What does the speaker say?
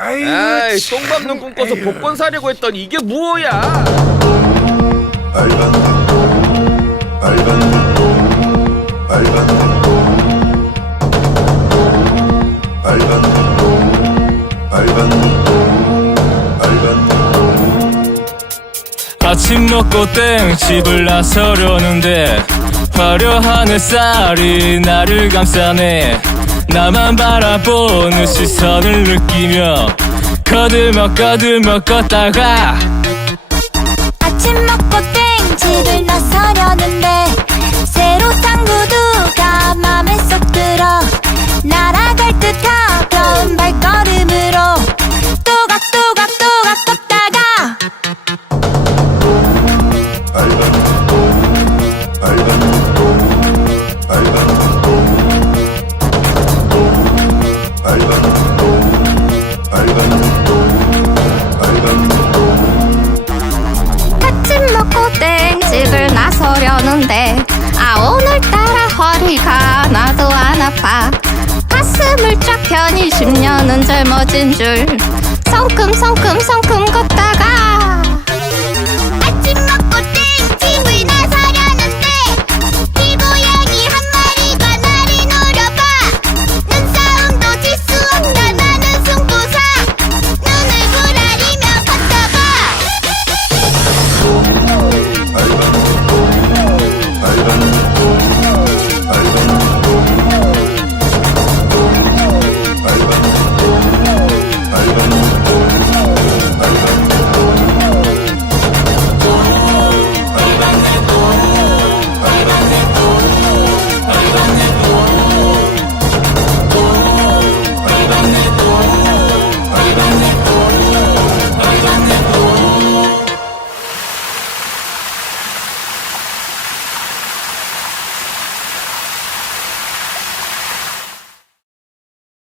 아이 참. 똥 밟는 꿈 꿔서 복권 사려고 했더니 이게 뭐야? 알간다 알간다 알간다 알간다 알간다 알간다 아침 먹고 땡 집을 나서려는데 화려한 햇살이 나를 감싸네 나만 바라보는 시선을 느끼며 거들먹 거들먹 걷다가 아침 먹고 땡 집을 나서려는데 아 오늘따라 허리가 하나도 안 아파. 가슴을 쫙 펴니 10년은 젊어진 줄. 성큼성큼성큼 걷다가